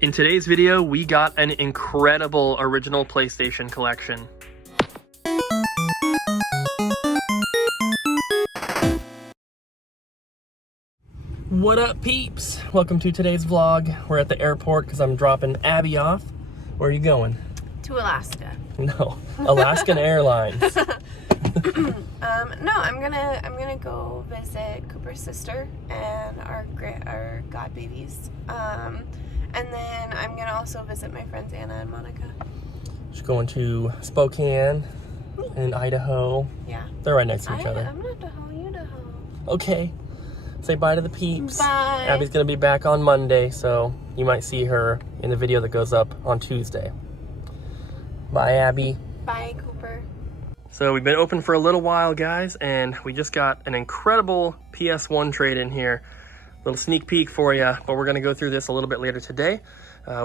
In today's video, we got an incredible original PlayStation collection. What up, peeps? Welcome to today's vlog. We're at the airport because I'm dropping Abby off. Where are you going? To Alaska. No, Alaskan Airlines. No, I'm gonna go visit Cooper's sister and our god babies. And then I'm gonna also visit my friends Anna and Monica. Just going to Spokane in Idaho. Yeah. They're right next to each other. I'm Idaho, you Idaho. Okay. Say bye to the peeps. Bye. Abby's gonna be back on Monday, so you might see her in the video that goes up on Tuesday. Bye, Abby. Bye, Cooper. So we've been open for a little while, guys, and we just got an incredible PS1 trade in here. Little sneak peek for you, but we're gonna go through this a little bit later today.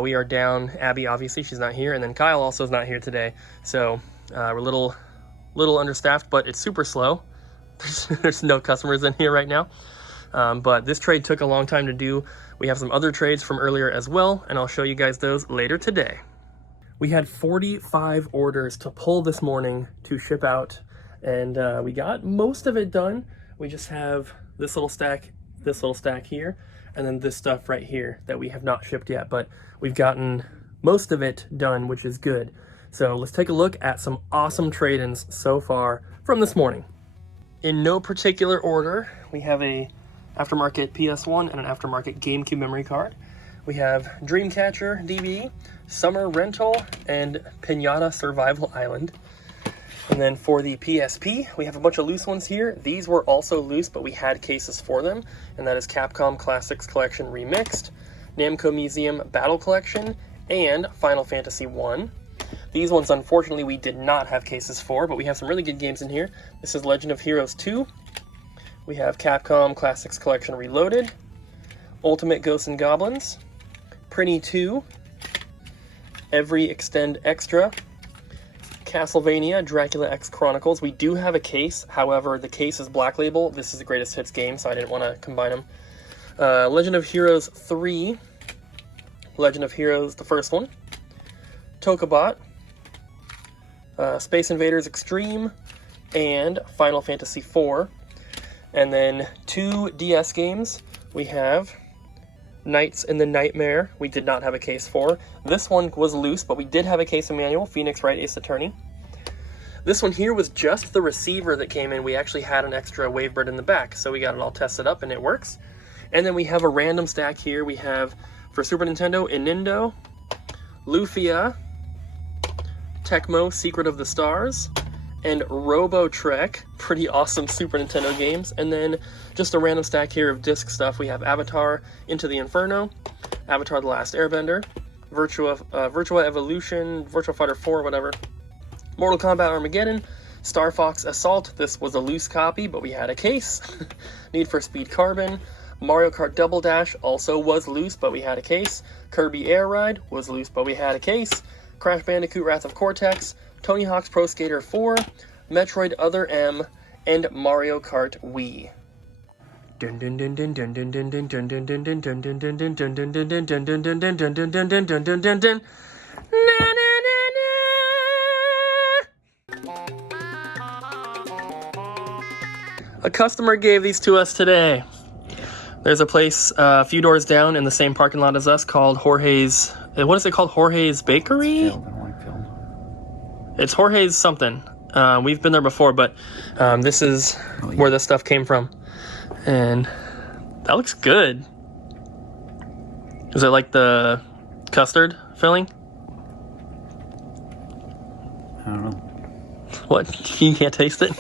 We are down. Abby, obviously, she's not here, and then Kyle also is not here today. So we're a little understaffed, but it's super slow. There's no customers in here right now. But this trade took a long time to do. We have some other trades from earlier as well, and I'll show you guys those later today. We had 45 orders to pull this morning to ship out, and we got most of it done. We just have this little stack here, and then this stuff right here that we have not shipped yet, but we've gotten most of it done, which is good. So let's take a look at some awesome trade-ins so far from this morning. In no particular order, we have a aftermarket PS1 and an aftermarket GameCube memory card. We have Dreamcatcher DVD, Summer Rental, and Pinata Survival Island. And then for the PSP, we have a bunch of loose ones here. These were also loose, but we had cases for them, and that is Capcom Classics Collection Remixed, Namco Museum Battle Collection, and Final Fantasy 1. These ones, unfortunately, we did not have cases for, but we have some really good games in here. This is Legend of Heroes 2. We have Capcom Classics Collection Reloaded, Ultimate Ghosts and Goblins, Prinny 2, Every Extend Extra, Castlevania Dracula X Chronicles. We do have a case, however, the case is Black Label. This is the greatest hits game, so I didn't want to combine them. Legend of Heroes 3, Legend of Heroes, the first one, Tokabot, Space Invaders Extreme, and Final Fantasy 4. And then 2 DS games. We have Knights in the Nightmare. We did not have a case for. This one was loose, but we did have a case of manual. Phoenix Wright Ace Attorney. This one here was just the receiver that came in. We actually had an extra Wavebird in the back, so we got it all tested up and it works. And then we have a random stack here. We have, for Super Nintendo, Inindo, Lufia, Tecmo Secret of the Stars, and Robo Trek, pretty awesome Super Nintendo games. And then just a random stack here of disc stuff. We have Avatar Into the Inferno, Avatar The Last Airbender, Virtua Evolution, Virtua Fighter 4, whatever, Mortal Kombat Armageddon, Star Fox Assault. This was a loose copy, but we had a case. Need for Speed Carbon, Mario Kart Double Dash also was loose, but we had a case. Kirby Air Ride was loose, but we had a case. Crash Bandicoot Wrath of Cortex, Tony Hawk's Pro Skater 4, Metroid Other M, and Mario Kart Wii. A customer gave these to us today. There's a place a few doors down in the same parking lot as us called Jorges. What is it called? Jorges Bakery? It's Jorge's something. We've been there before, but this is where this stuff came from. And that looks good. Is it like the custard filling? I don't know. What? You can't taste it?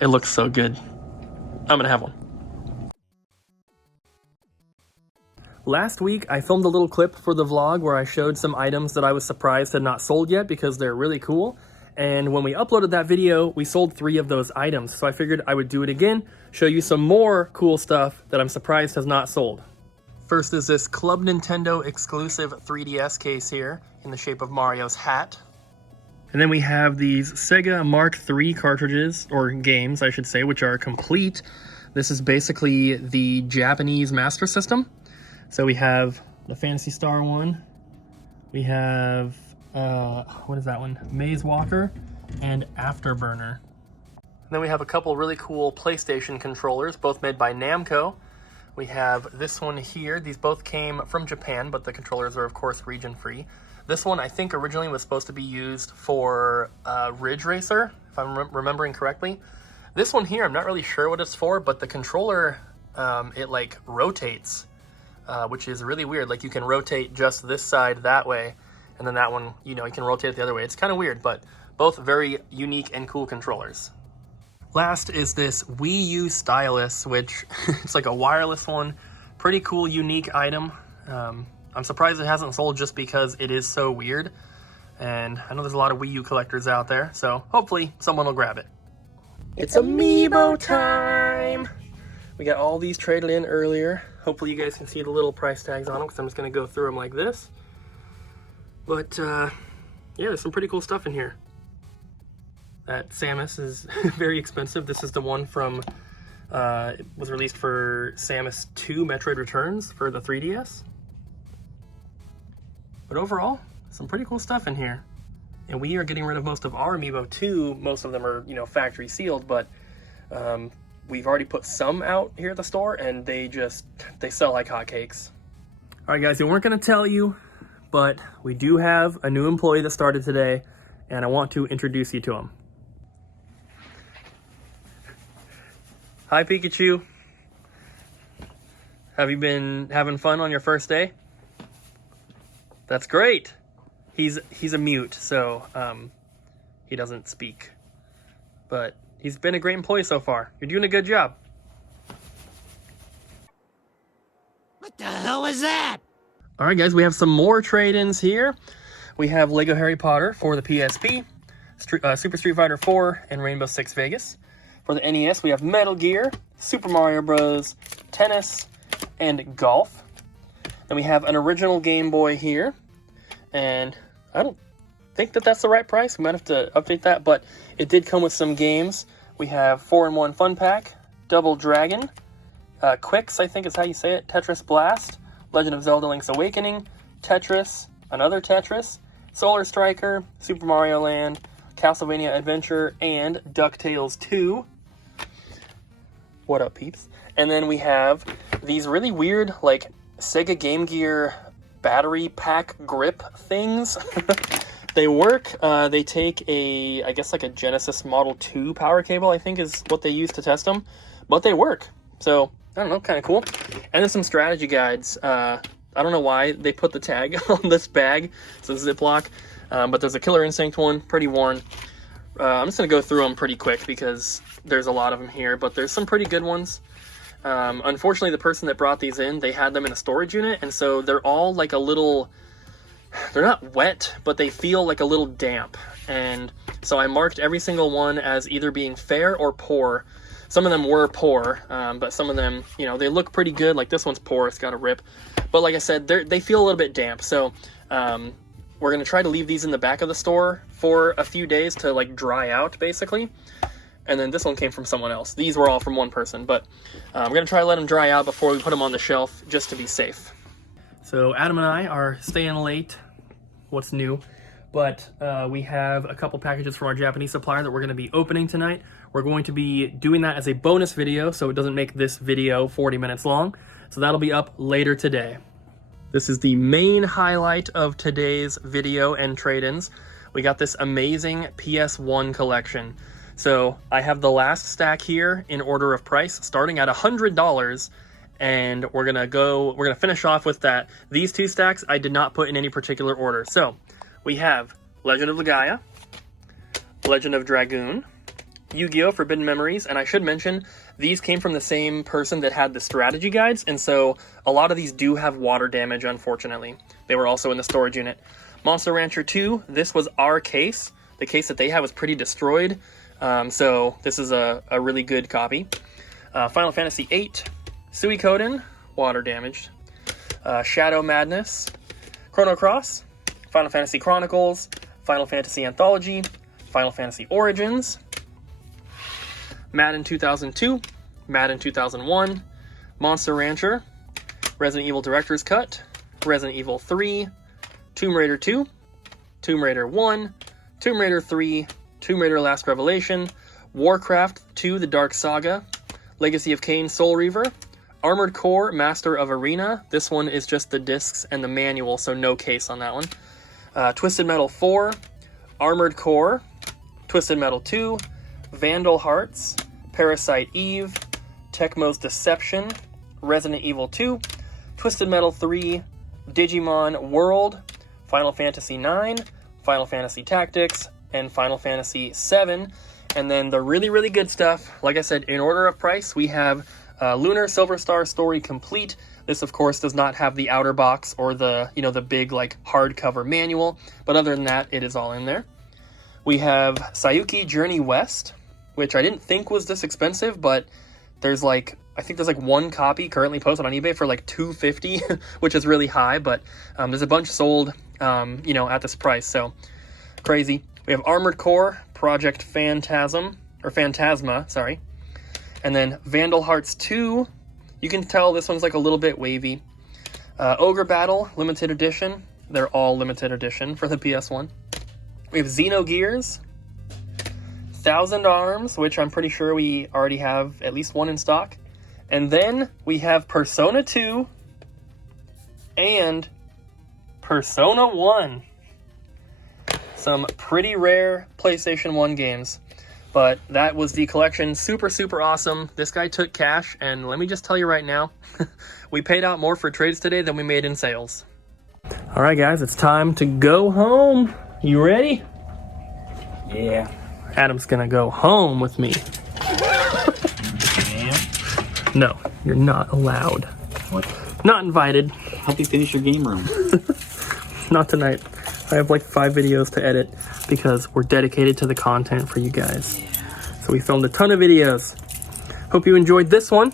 It looks so good. I'm gonna have one. Last week, I filmed a little clip for the vlog where I showed some items that I was surprised had not sold yet because they're really cool. And when we uploaded that video, we sold 3 of those items. So I figured I would do it again, show you some more cool stuff that I'm surprised has not sold. First is this Club Nintendo exclusive 3DS case here in the shape of Mario's hat. And then we have these Sega Mark III cartridges, or games I should say, which are complete. This is basically the Japanese Master System. So we have the Phantasy Star one. We have, what is that one? Maze Walker and Afterburner. And then we have a couple really cool PlayStation controllers, both made by Namco. We have this one here. These both came from Japan, but the controllers are, of course, region-free. This one, I think, originally was supposed to be used for Ridge Racer, if I'm remembering correctly. This one here, I'm not really sure what it's for, but the controller, it, like, rotates, which is really weird. Like, you can rotate just this side that way, and then that one, you know, you can rotate it the other way. It's kind of weird, but both very unique and cool controllers. Last is this Wii U stylus, which it's like a wireless one. Pretty cool, unique item. I'm surprised it hasn't sold just because it is so weird. And I know there's a lot of Wii U collectors out there, so hopefully someone will grab it. It's Amiibo time! We got all these traded in earlier. Hopefully you guys can see the little price tags on them, because I'm just going to go through them like this. But, yeah, there's some pretty cool stuff in here. That Samus is very expensive. This is the one from, it was released for Samus 2 Metroid Returns for the 3DS. But overall, some pretty cool stuff in here. And we are getting rid of most of our Amiibo too. Most of them are, you know, factory sealed, but we've already put some out here at the store, and they sell like hotcakes. All right, guys, we weren't gonna tell you, but we do have a new employee that started today, and I want to introduce you to him. Hi, Pikachu. Have you been having fun on your first day? That's great. He's a mute, so he doesn't speak. But he's been a great employee so far. You're doing a good job. What the hell is that? All right, guys, we have some more trade-ins here. We have Lego Harry Potter for the PSP, Super Street Fighter 4, and Rainbow Six Vegas. For the NES, we have Metal Gear, Super Mario Bros., Tennis, and Golf. Then we have an original Game Boy here, and I don't think that that's the right price. We might have to update that, but it did come with some games. We have 4-in-1 Fun Pack, Double Dragon, Quicks, I think is how you say it, Tetris Blast, Legend of Zelda Link's Awakening, Tetris, another Tetris, Solar Striker, Super Mario Land, Castlevania Adventure, and DuckTales 2. What up, peeps? And then we have these really weird, like, Sega Game Gear battery pack grip things. They work. They take I guess like a Genesis Model 2 power cable, I think is what they use to test them. But they work. So, I don't know, kind of cool. And then some strategy guides. I don't know why they put the tag on this bag. It's a Ziploc. But there's a Killer Instinct one, pretty worn. I'm just going to go through them pretty quick because there's a lot of them here, but there's some pretty good ones. Unfortunately, the person that brought these in, they had them in a storage unit, and so they're all like a little, they're not wet, but they feel like a little damp. And so I marked every single one as either being fair or poor. Some of them were poor, but some of them, you know, they look pretty good. Like this one's poor, it's got a rip. But like I said, they feel a little bit damp, so we're going to try to leave these in the back of the store for a few days to like dry out, basically. And then this one came from someone else. These were all from one person, but we're going to try to let them dry out before we put them on the shelf just to be safe. So Adam and I are staying late. What's new? But we have a couple packages from our Japanese supplier that we're going to be opening tonight. We're going to be doing that as a bonus video, so it doesn't make this video 40 minutes long. So that'll be up later today. This is the main highlight of today's video and trade-ins. We got this amazing PS1 collection. So I have the last stack here in order of price, starting at $100, and we're gonna finish off with that. These two stacks I did not put in any particular order. So we have Legend of Legaia, Legend of Dragoon, Yu-Gi-Oh! Forbidden Memories, and I should mention, these came from the same person that had the strategy guides, and so a lot of these do have water damage, unfortunately. They were also in the storage unit. Monster Rancher 2, this was our case. The case that they had was pretty destroyed, so this is a really good copy. Final Fantasy VIII, Suikoden, water damaged. Shadow Madness, Chrono Cross, Final Fantasy Chronicles, Final Fantasy Anthology, Final Fantasy Origins, Madden 2002, Madden 2001, Monster Rancher, Resident Evil Director's Cut, Resident Evil 3, Tomb Raider 2, Tomb Raider 1, Tomb Raider 3, Tomb Raider Last Revelation, Warcraft 2 The Dark Saga, Legacy of Kain Soul Reaver, Armored Core Master of Arena. This one is just the discs and the manual, so no case on that one. Twisted Metal 4, Armored Core, Twisted Metal 2, Vandal Hearts, Parasite Eve, Tecmo's Deception, Resident Evil 2, Twisted Metal 3, Digimon World, Final Fantasy IX, Final Fantasy Tactics, and Final Fantasy VII. And then the really, really good stuff, like I said, in order of price, we have Lunar Silver Star Story Complete. This, of course, does not have the outer box or the, you know, the big, like, hardcover manual. But other than that, it is all in there. We have Sayuki Journey West, which I didn't think was this expensive, but there's, like, I think there's, like, one copy currently posted on eBay for, like, $250, which is really high. But there's a bunch sold, you know, at this price, so crazy. We have Armored Core, Project Phantasma, sorry. And then Vandal Hearts 2. You can tell this one's like a little bit wavy. Ogre Battle, limited edition. They're all limited edition for the PS1. We have Xenogears, Thousand Arms, which I'm pretty sure we already have at least one in stock. And then we have Persona 2 and Persona 1. Some pretty rare PlayStation 1 games. But that was the collection. Super, super awesome. This guy took cash, and let me just tell you right now, we paid out more for trades today than we made in sales. All right, guys, it's time to go home. You ready? Yeah. Adam's gonna go home with me. Yeah. No, you're not allowed. What? Not invited. Help you finish your game room. Not tonight. I have like 5 videos to edit because we're dedicated to the content for you guys. So we filmed a ton of videos. Hope you enjoyed this one.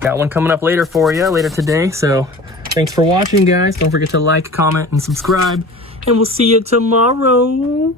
Got one coming up later for you, later today. So thanks for watching, guys. Don't forget to like, comment, and subscribe. And we'll see you tomorrow.